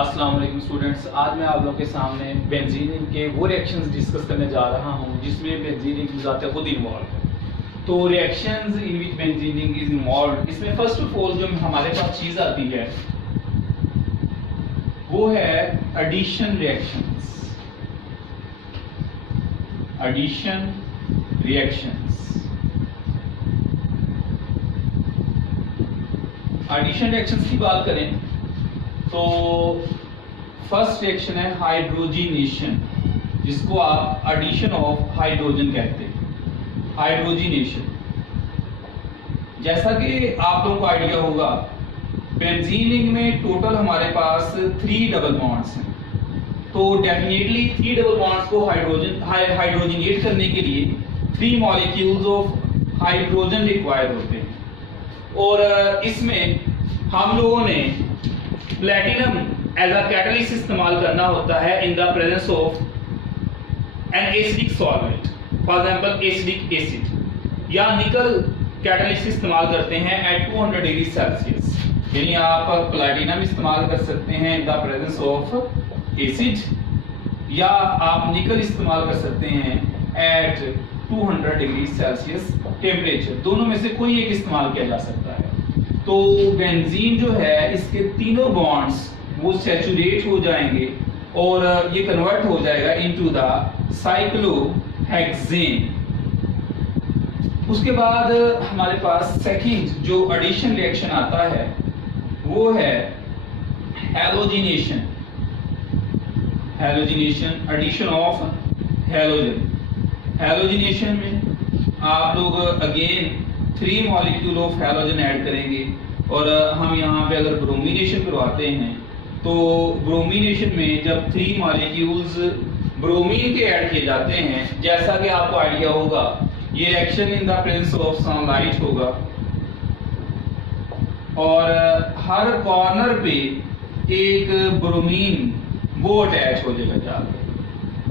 अस्सलाम वालेकुम स्टूडेंट्स, आज मैं आप लोगों के सामने बेंजीन के वो रिएक्शंस डिस्कस करने जा रहा हूं जिसमें बेंजीन ज़ात खुद इन्वॉल्व है। तो reactions in which benzene is involve, इसमें फर्स्ट ऑफ ऑल जो हमारे पास चीज़ आती है वो है addition reactions. Addition reactions, addition reactions की बात करें तो फर्स्ट रिएक्शन है हाइड्रोजिनेशन, जिसको आप एडिशन ऑफ हाइड्रोजन कहते हैं। हाइड्रोजिनेशन, जैसा कि आप लोगों को आइडिया होगा, बेंजीन में टोटल हमारे पास 3 डबल बॉन्ड्स हैं। तो डेफिनेटली 3 डबल बॉन्ड्स को हाइड्रोजनेट करने के लिए 3 मॉलिक्यूल्स ऑफ हाइड्रोजन रिक्वायर्ड होते हैं। और इसमें हम लोगों ने प्लेटिनम एज अ कैटलिस्ट इस्तेमाल करना होता है इन the presence of an acidic solvent, for example acidic acid, या निकल कैटलिस्ट इस्तेमाल करते हैं एट 200 डिग्री सेल्सियस। यानी आप प्लेटिनम इस्तेमाल कर सकते हैं इन द प्रेजेंस ऑफ एसिड, या आप निकल इस्तेमाल कर सकते हैं एट 200 डिग्री सेल्सियस टेम्परेचर। दोनों में से कोई एक इस्तेमाल किया जा सकता है। तो बेंजीन जो है, इसके तीनों बॉन्ड्स वो सैचुरेट हो जाएंगे और ये कन्वर्ट हो जाएगा इनटू द साइक्लोहेक्सेन। उसके बाद हमारे पास सेकंड जो एडिशन रिएक्शन आता है वो है halogenation. Halogenation, addition of halogen. Halogenation में आप लोग again 3 molecule of halogen add करेंगे। और हम यहाँ पे अगर ब्रोमिनेशन करवाते हैं तो ब्रोमिनेशन में जब 3 मॉलिक्यूल्स ब्रोमीन के ऐड किए जाते हैं, जैसा कि आपको आइडिया होगा, ये reaction in the presence of sunlight होगा और हर कॉर्नर पे एक ब्रोमीन वो अटैच हो जाएगा जाकर।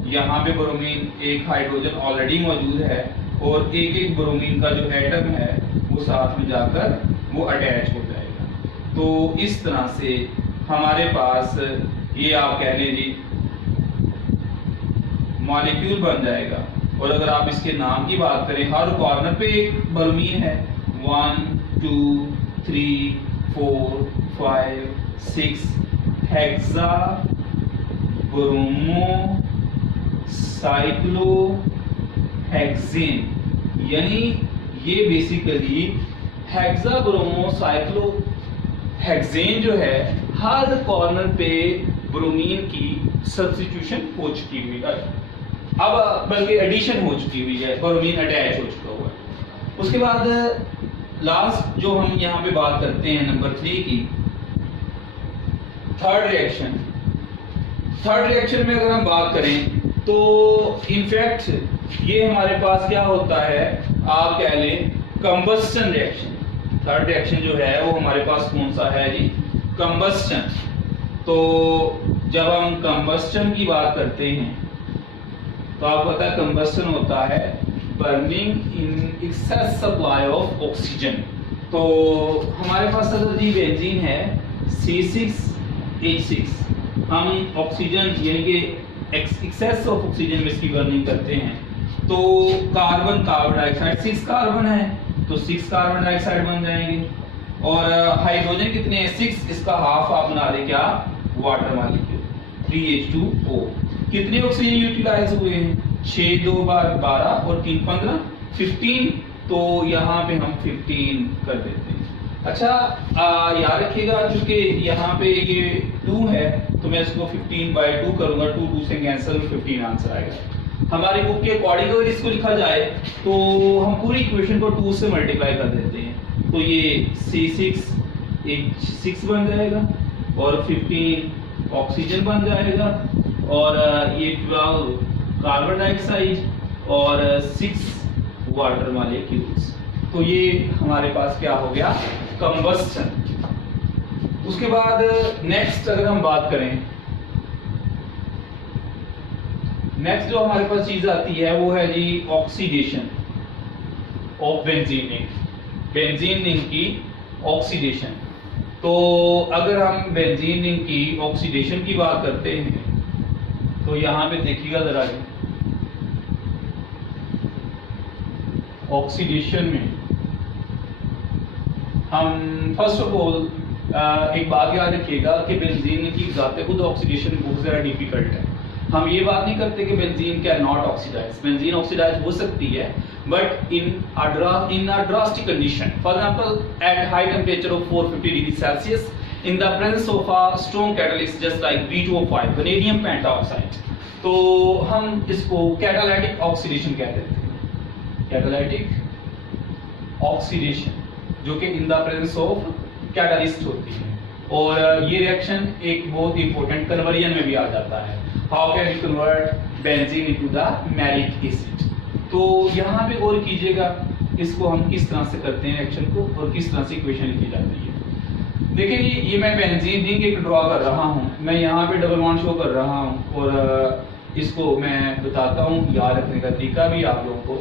यहाँ पे ब्रोमीन, एक हाइड्रोजन ऑलरेडी मौजूद है और एक एक ब्रोमीन का जो एटम है वो साथ में जाकर वो अटैच हो जाएगा। तो इस तरह से हमारे पास ये आप कह लीजिए मॉलिक्यूल बन जाएगा। और अगर आप इसके नाम की बात करें, हर कॉर्नर पे एक ब्रोमीन है, 1 2 3 4 5 6 हेक्सा ब्रोमो साइक्लो हेक्सेन। यानी ये basically hexa bromo cyclo hexane जो है, हर कॉर्नर पे ब्रोमीन की सब्स्टिट्यूशन हो चुकी हुई है, अब बल्कि एडिशन हो चुकी हुई है, ब्रोमीन अटैच हो चुका हुआ है। उसके बाद लास्ट जो हम यहाँ पे बात करते हैं नंबर 3 की, थर्ड रिएक्शन। थर्ड रिएक्शन में अगर हम बात करें तो इनफैक्ट ये हमारे पास क्या होता है, आप कह लें कंबस्टन रिएक्शन। थर्ड रिएक्शन जो है वो हमारे पास कौन सा है जी, कंबस्टन। तो जब हम कंबस्टन की बात करते हैं तो आपको पता है कंबस्टन होता है burning in excess supply of oxygen. तो हमारे पास अगर जी बेंजीन है C6H6, हम ऑक्सीजन यानी कि एक्सेस ऑफ ऑक्सीजन में इसकी बर्निंग करते हैं तो कार्बन डाइऑक्साइड 6 कार्बन है तो 6 कार्बन डाइऑक्साइड बन जाएंगे। और हाइड्रोजन कितने हैं, 6, इसका हाफ आप बना दें क्या, वाटर मॉलिक्यूल 3H2O। कितने ऑक्सीजन यूटिलाइज हुए हैं, 6 2 12 और 3 15 15। तो यहाँ पे हम 15 कर देते हैं। अच्छा याद रखिएगा, चूंकि यहाँ पे ये 2 है तो मैं इसको 15/2 करूंगा, 2 से कैंसिल, 15 आंसर आएगा। हमारी बुक के अकॉर्डिंग अगर इसको लिखा जाए तो हम पूरी इक्वेशन को 2 से मल्टीप्लाई कर देते हैं, तो ये C6H6 बन जाएगा और 15 ऑक्सीजन बन जाएगा और ये 12 कार्बन डाइऑक्साइड और 6 वाटर मॉलिक्यूल्स। तो ये हमारे पास क्या हो गया, कंबस्टन। उसके बाद नेक्स्ट अगर हम बात करें, नेक्स्ट जो हमारे पास चीज आती है वो है जी ऑक्सीडेशन ऑफ बेंजीन की ऑक्सीडेशन। तो अगर हम बेंजीन रिंग की ऑक्सीडेशन की बात करते हैं तो यहाँ पे देखिएगा जरा, ऑक्सीडेशन में हम फर्स्ट ऑफ ऑल एक बात याद रखिएगा कि बेंजीन की ज़ात खुद ऑक्सीडेशन बहुत ज़्यादा डिफिकल्ट है। हम ये बात नहीं करते कि benzene can not oxidize, benzene oxidize हो सकती है but in a drastic condition. For example at high temperature of 450 degree Celsius in the presence of a strong catalyst just like V2O5 vanadium pentoxide, तो हम इसको catalytic oxidation कह देते हैं। Catalytic oxidation जो कि इन द प्रेजेंस ऑफ कैटालिस्ट होती है, और ये रिएक्शन एक बहुत इंपॉर्टेंट कन्वर्जन में भी आ जाता है। How can you convert benzene into the malic acid. तो यहाँ पे गौर कीजिएगा इसको हम किस तरह से करते हैं रिएक्शन को और किस तरह से इक्वेशन लिखी जाती है। देखिए जी, ये मैं बेंजीन रिंग एक ड्रॉ कर रहा हूँ, मैं यहाँ पे डबल बॉन्ड शो कर रहा हूँ और इसको मैं बताता हूँ याद रखने का तरीका भी आप लोगों को।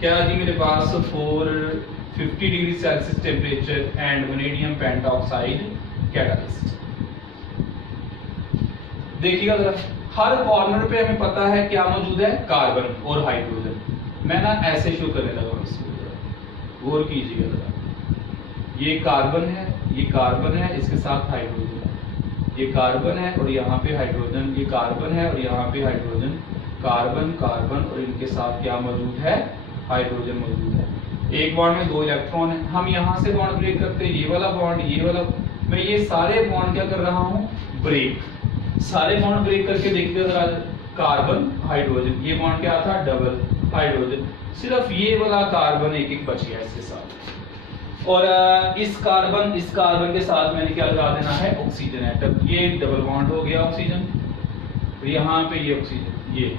क्या जी, मेरे पास 450 degree Celsius temperature and vanadium pentoxide catalyst. देखिएगा जरा, हर कॉर्नर पे हमें पता है क्या मौजूद है, कार्बन और हाइड्रोजन। मैं ना ऐसे शो करने लगा हूं इसको, गौर कीजिएगा जरा, ये कार्बन है, ये कार्बन है, इसके साथ हाइड्रोजन है, ये कार्बन है और यहाँ पे हाइड्रोजन, ये कार्बन है और यहाँ पे हाइड्रोजन, कार्बन कार्बन और इनके साथ क्या मौजूद है, हाइड्रोजन मौजूद है। एक बॉन्ड में 2 इलेक्ट्रॉन है, हम यहाँ से बॉन्ड ब्रेक करते हैं, ये वाला बॉन्ड, ये वाला, मैं ये सारे बॉन्ड क्या कर रहा हूँ, ब्रेक, सारे बॉन्ड ब्रेक करके देखिए जरा, कार्बन हाइड्रोजन, ये बॉन्ड क्या था, डबल हाइड्रोजन, सिर्फ ये वाला कार्बन एक एक बच गया इसके साथ, और इस कार्बन के साथ मैंने क्या लगा देना है, ऑक्सीजन एटम। ये डबल बॉन्ड हो गया ऑक्सीजन, यहाँ पे ये ऑक्सीजन, ये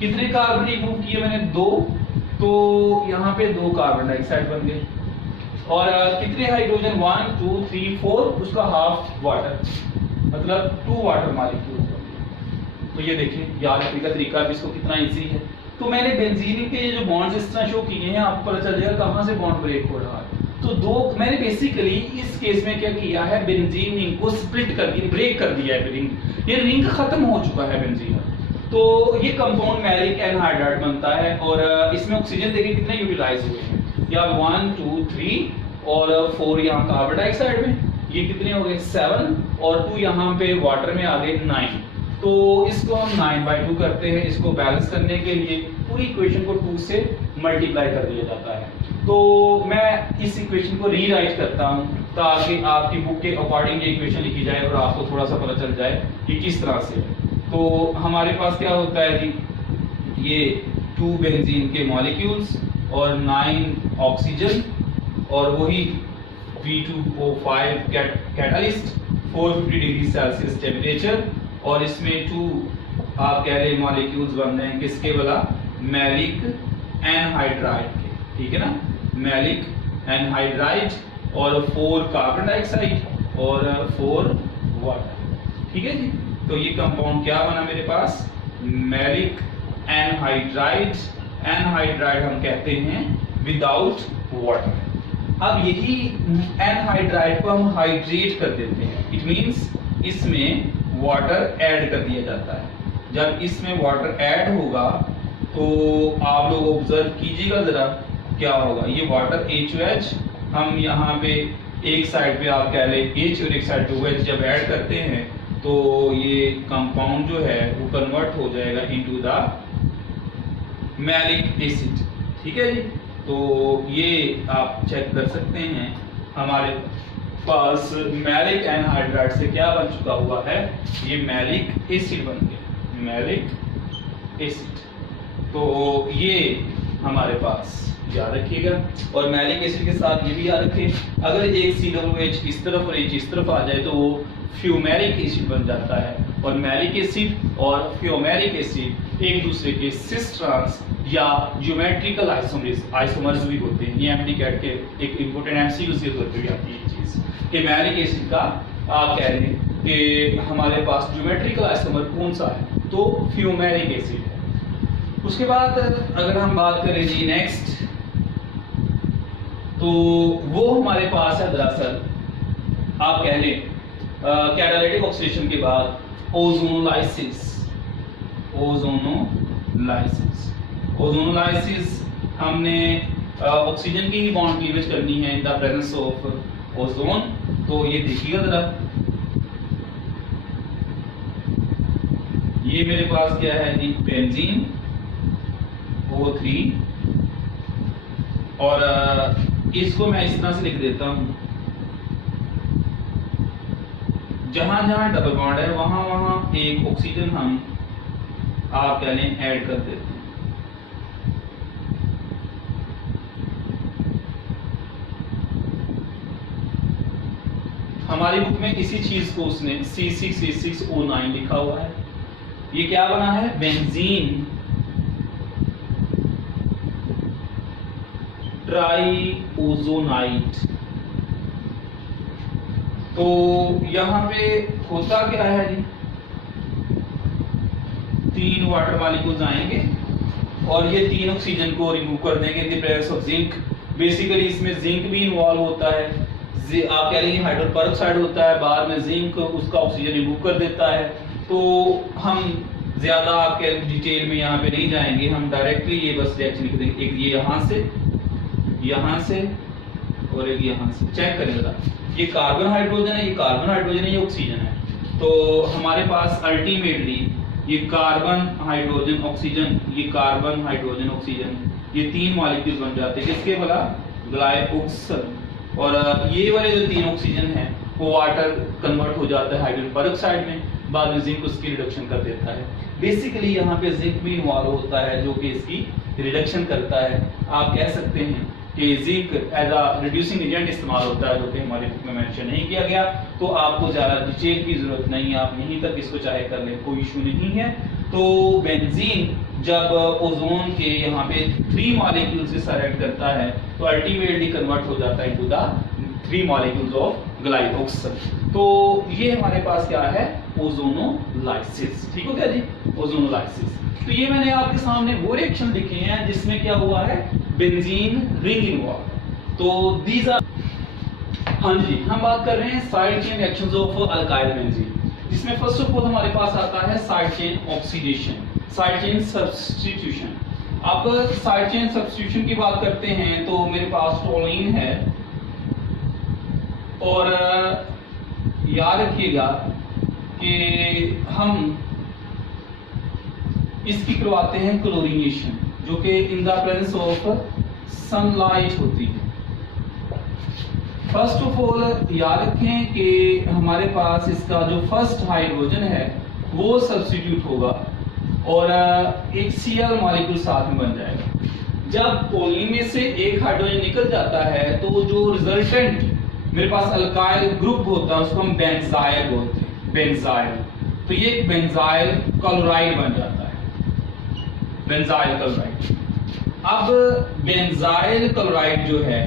कितने कार्बन रिमूव किए मैंने, 2, तो यहाँ पे 2 कार्बन डाइऑक्साइड बन गए, और कितने हाइड्रोजन, 1 2 3 4, उसका हाफ वाटर, मतलब 2 वाटर मॉलिक्यूल। तो ये देखिए याद रखने का तरीका भी इसको कितना इजी है। तो मैंने बेंजीन के ये जो बॉन्ड्स इस तरह शो किए हैं, आपको पता चल जाएगा कहाँ से बॉन्ड ब्रेक हो रहा है। तो 2 मैंने बेसिकली इस केस में क्या किया है, बेंजीन रिंग को स्प्लिट कर दिया, ब्रेक कर दिया है रिंग, ये रिंग खत्म हो चुका है बेंजीन। तो ये कंपाउंड मैलिक एनहाइड्राइड बनता है, और इसमें ऑक्सीजन देखिए कितने यूटिलाइज हुए हैं, या 1 2 3 और 4 यहाँ कार्बन डाइऑक्साइड में, ये कितने हो गए, 7, और 2 यहाँ पे वाटर में आ गए 9। तो इसको हम 9/2 करते हैं। इसको बैलेंस करने के लिए पूरी इक्वेशन को 2 से मल्टीप्लाई कर दिया जाता है। तो मैं इस इक्वेशन को रीराइट करता हूँ ताकि आपकी बुक के अकॉर्डिंग ये इक्वेशन लिखी जाए और आपको थोड़ा सा पता चल जाए कि किस तरह से। तो हमारे पास क्या होता है जी, ये 2 बेंजीन के मॉलिक्यूल्स और 9 ऑक्सीजन, और वही V2O5 catalyst, 450 degree Celsius temperature, और इसमें 2 आप कह रहे मॉलिक्यूल्स बन रहे हैं किसके वाला, मैलिक एनहाइड्राइड के, ठीक है ना, मैलिक एनहाइड्राइड, और 4 कार्बन डाइऑक्साइड और 4 वाटर, ठीक है जी। तो ये कंपाउंड क्या बना मेरे पास, मैलिक एनहाइड्राइड। एनहाइड्राइड हम कहते हैं विदाउट वाटर। अब यही एनहाइड्राइड को हम हाइड्रेट कर देते हैं, इट मींस इसमें वाटर ऐड कर दिया जाता है। जब इसमें वाटर ऐड होगा तो आप लोग ऑब्जर्व कीजिएगा जरा क्या होगा, ये वाटर HOH, हम यहाँ पे एक साइड पे आप कह ले H और एक साइड पे OH जब ऐड करते हैं तो ये कंपाउंड जो है वो कन्वर्ट हो जाएगा इनटू द मैलिक एसिड, ठीक है जी। तो ये आप चेक कर सकते हैं हमारे पास मैलिक एनहाइड्राइड से क्या बन चुका हुआ है, ये मैलिक एसिड बन गया, मैलिक एसिड। तो ये हमारे पास याद रखिएगा, और मैलिक एसिड के साथ ये भी याद रखें, अगर एक COOH इस तरफ और एक इस तरफ आ जाए तो वो फ्यूमेरिक एसिड बन जाता है, और मैलिक एसिड और फ्यूमेरिक एसिड एक दूसरे के सिस ट्रांस या ज्योमेट्रिकल आइसोमर्स भी होते हैं। ये एमटीकैट के एक इंपॉर्टेंट MCQ के तौर पे भी आती है ये चीज कि मैलिक एसिड का आप कह रहे हैं कि हमारे पास ज्योमेट्रिकल आइसोमर कौन सा है, तो फ्यूमेरिक एसिड है। उसके बाद अगर हम बात करें जी नेक्स्ट, तो वो हमारे पास है दरअसल आप कह लें कैटालिटिक ऑक्सीडेशन के बाद ओजोनोलाइसिस। ओजोनोलाइसिस हमने ऑक्सीजन की ही बॉन्ड क्लीवेज करनी है इन द प्रेजेंस ऑफ ओजोन। तो ये देखिएगा जरा, ये मेरे पास क्या है जी, बेंजीन O3, और इसको मैं इस तरह से लिख देता हूं, जहां जहां डबल बॉन्ड है वहां वहां एक ऑक्सीजन हम आप कह लें ऐड कर देते हैं। हमारी बुक में इसी चीज को उसने C6H6O9 लिखा हुआ है। ये क्या बना है, बेंजीन ट्राइओजोनाइट। तो यहां पे होता क्या है जी, 3 वाटर मॉलिक्यूल्स आएंगे और ये 3 ऑक्सीजन को रिमूव कर देंगे इन the presence of zinc. Basically इसमें जिंक भी इन्वॉल्व होता है, आप कह लीजिए हाइड्रोजन पेरोक्साइड होता है, बाद में जिंक उसका ऑक्सीजन रिमूव कर देता है। तो हम ज्यादा आपके डिटेल में यहाँ पे नहीं जाएंगे, हम डायरेक्टली ये बस रिएक्शन लिख देंगे। एक ये यहाँ से और एक यहाँ से, चेक करेगा, ये कार्बन हाइड्रोजन है, ये कार्बन हाइड्रोजन है, ये ऑक्सीजन है। तो हमारे पास अल्टीमेटली ये कार्बन हाइड्रोजन ऑक्सीजन, ये कार्बन हाइड्रोजन ऑक्सीजन, ये 3 मॉलिक्यूल बन जाते हैं किसके भला, ग्लाइकोक्सल। और ये वाले जो 3 ऑक्सीजन है वो वाटर कन्वर्ट हो जाता है हाइड्रोजन पेरोक्साइड में, बाद में जिंक उसकी रिडक्शन कर देता है। बेसिकली यहाँ पे जिंक भी इन्वॉल्व होता है जो कि इसकी रिडक्शन करता है। आप कह सकते हैं कि zinc as a reducing agent इस्तेमाल होता है, जो कि हमारे बुक में मेंशन नहीं किया गया। तो आपको ज़्यादा डिटेल की जरूरत नहीं है, आप यहीं तक इसको चाहे कर लें, कोई इशू नहीं है। तो बेंजीन जब ओजोन के यहाँ पे 3 मॉलिक्यूल से सेलेक्ट करता है तो अल्टीमेटली कन्वर्ट हो जाता है इनटू द 3 मॉलिक्यूल्स ऑफ ग्लाइकोक्सल। तो ये हमारे पास क्या है, ओजोनोलाइसिस। ठीक हो गया जी, ओजोनोलाइसिस। तो ये मैंने आपके सामने वो रिएक्शन लिखे हैं जिसमें क्या हुआ है, बेंजीन रिंग इन्वॉल्व। तो दीज आर, हाँ जी, हम बात कर रहे हैं side chain reactions of alkyl benzene, जिसमें फर्स्ट ऑफ ऑल हमारे पास आता है side chain oxidation, side chain substitution. अब साइड चेन सब्स्टिट्यूशन की बात करते हैं तो मेरे पास टोलीन है, और याद रखिएगा कि हम इसकी करवाते हैं क्लोरीनेशन, जो कि इन द प्रेजेंस ऑफ सनलाइट होती है। फर्स्ट ऑफ ऑल याद रखें कि हमारे पास इसका जो फर्स्ट हाइड्रोजन है वो सब्स्टिट्यूट होगा और एक Cl मॉलिक्यूल साथ में बन जाएगा। जब टोलीन में से एक हाइड्रोजन निकल जाता है तो जो रिजल्टेंट मेरे पास अल्काइल ग्रुप होता है उसको हम बेंजाइल बोलते हैं, बेंजाइल। तो ये बेंजाइल क्लोराइड बन जाता है, बेंजाइल क्लोराइड। अब बेंजाइल क्लोराइड जो है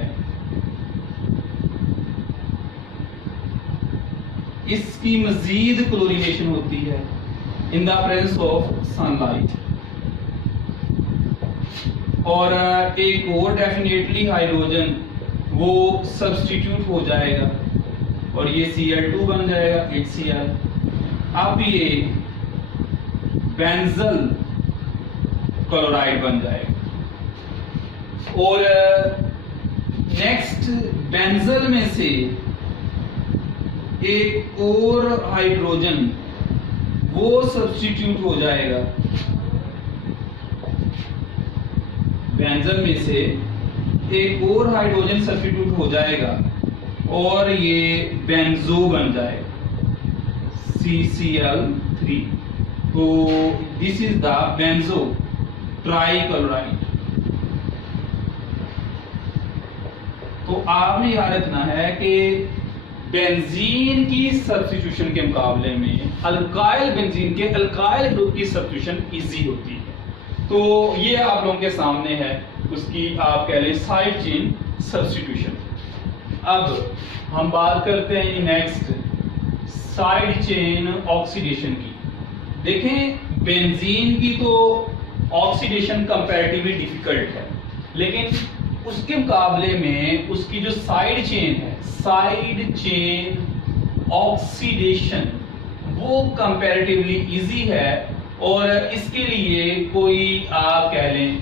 इसकी मजीद क्लोरीनेशन होती है इन द प्रेजेंस ऑफ सनलाइट, और एक और डेफिनेटली हाइड्रोजन वो सब्स्टिट्यूट हो जाएगा और ये Cl2 बन जाएगा, HCl। अब ये बेंजल क्लोराइड बन जाएगा, और नेक्स्ट बेंजल में से एक और हाइड्रोजन वो सब्स्टिट्यूट हो जाएगा, बेंजल में से एक और हाइड्रोजन सब्स्टिट्यूट हो जाएगा और ये बेंजो बन जाएगा, CCl3। तो this is the benzotrichloride. तो आपने याद रखना है कि बेंजीन की सब्स्टिट्यूशन के मुकाबले में अल्काइल बेंजीन के अल्काइल ग्रुप की सब्स्टिट्यूशन इजी होती है। तो ये आप लोगों के सामने है उसकी आप कह लें साइड चेन सब्स्टिट्यूशन। अब हम बात करते हैं नेक्स्ट साइड चेन ऑक्सीडेशन की। देखें बेंजीन की तो ऑक्सीडेशन कंपैरेटिवली डिफिकल्ट है, लेकिन उसके मुकाबले में उसकी जो साइड चेन है, साइड चेन ऑक्सीडेशन वो कंपैरेटिवली इजी है और इसके लिए कोई आप कह लें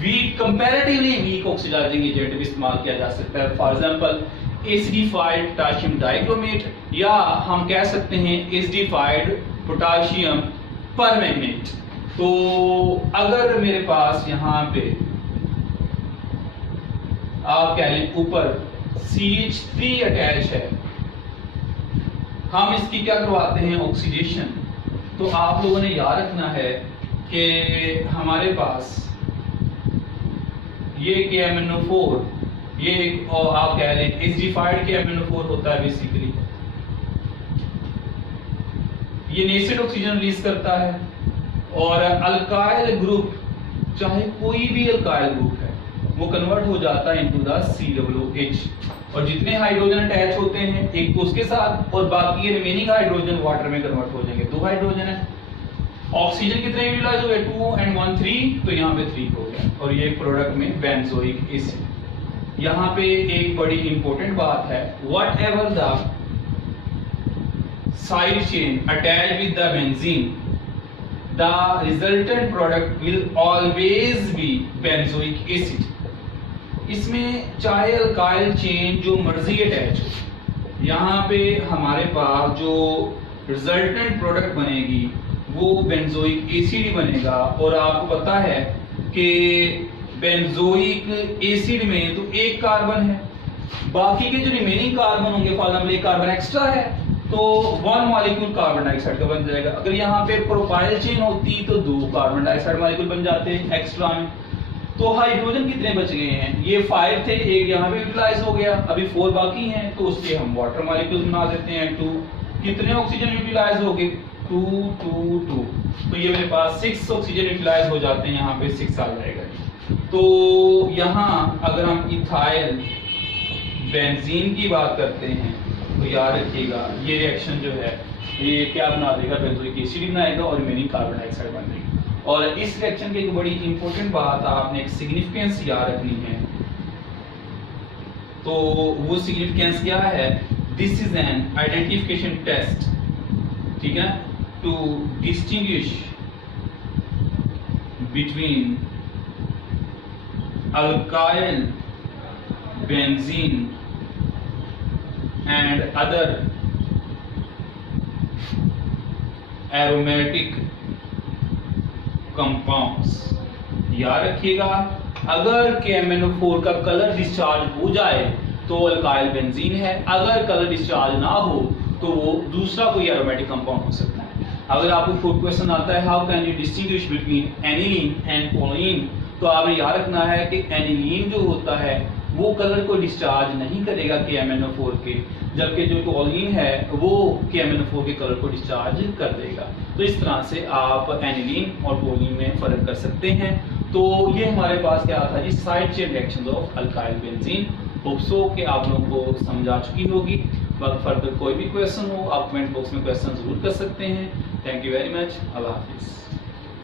weak comparatively weak oxidizing agent भी इस्तेमाल किया जा सकता है। For example acidified potassium dichromate या हम कह सकते हैं एसिडिफाइड पोटेशियम परमैंगनेट। तो अगर मेरे पास यहाँ पे आप कह लें ऊपर CH3 अटैच है, हम इसकी क्या करवाते हैं ऑक्सीडेशन। तो आप लोगों ने याद रखना है कि हमारे पास ये KMnO4 ये एक और आप कह लें एसिडिफाइड KMnO4 होता है बेसिकली, ये नेसेड ऑक्सीजन रिलीज करता है और अल्काइल ग्रुप चाहे कोई भी अल्काइल ग्रुप है वो कन्वर्ट हो जाता है इनटू द COOH और जितने हाइड्रोजन अटैच होते हैं एक तो उसके साथ और बाकी रिमेनिंग हाइड्रोजन वाटर में कन्वर्ट हो जाएंगे। 2 हाइड्रोजन है, ऑक्सीजन कितने यूटिलाइज हो गए 2 and 1 3, तो यहाँ पे 3 हो गया और ये प्रोडक्ट में बेंजोइक एसिड। यहाँ पे एक बड़ी इंपॉर्टेंट बात है, what ever the side chain attach with the benzene the resultant product will always be benzoic acid। इसमें चाहे अल्काइल चेन जो मर्जी अटैच हो, यहाँ पे हमारे पास जो रिजल्टेंट प्रोडक्ट बनेगी वो बेंजोइक एसिड ही बनेगा। और आपको पता है कि बेंजोइक एसिड में तो एक कार्बन है, बाकी के जो रिमेनिंग कार्बन होंगे फॉर एग्जांपल एक कार्बन एक्स्ट्रा है तो 1 मॉलिक्यूल कार्बन डाइऑक्साइड का बन जाएगा। अगर यहाँ पे प्रोपाइल चेन होती तो 2 कार्बन डाइऑक्साइड मॉलिक्यूल बन जाते हैं एक्स्ट्रा में। तो हाइड्रोजन कितने बच गए हैं, ये 5 थे, एक यहाँ पे यूटिलाइज हो गया, अभी 4 बाकी हैं तो उसके हम वाटर मॉलिक्यूल बना देते हैं 2। कितने ऑक्सीजन यूटिलाइज हो गए 2 2 2, तो ये मेरे पास 6 ऑक्सीजन यूटिलाइज हो जाते हैं, यहाँ पे 6 आ जाएगा। तो यहाँ अगर हम इथाइल बेंजीन की बात करते हैं तो याद रखिएगा ये रिएक्शन जो है ये क्या बना देगा, बेंजोइक एसिड बनाएगा और रिमेनिंग कार्बन डाइऑक्साइड बन देगी। और इस रिएक्शन की एक बड़ी इंपॉर्टेंट बात आपने एक सिग्निफिकेंस याद रखनी है, तो वो सिग्निफिकेंस क्या है, this is an identification test, ठीक है, to distinguish between alkyl benzene and other aromatic compounds। याद रखिएगा अगर KMnO4 का कलर डिस्चार्ज हो जाए तो अल्काइल बेंजीन है, अगर कलर डिस्चार्ज ना हो तो वो दूसरा कोई एरोमेटिक कंपाउंड हो सकता है। अगर आपको शॉर्ट क्वेश्चन आता है how can you distinguish between aniline and toluene, तो आपने याद रखना है कि एनिलीन जो होता है वो कलर को डिस्चार्ज नहीं करेगा KMnO4 के, जबकि जो टोलुइन है वो KMnO4 के कलर को डिस्चार्ज कर देगा। तो इस तरह से आप एनिलीन और टोलुइन में फर्क कर सकते हैं। तो ये हमारे पास क्या था जी, side chain reactions of alkyl benzene. Hope so कि आप लोगों को समझ आ चुकी होगी। बाकी फर्दर कोई भी क्वेश्चन हो आप कमेंट बॉक्स में क्वेश्चन जरूर कर सकते हैं। Thank you very much, Allah Hafiz.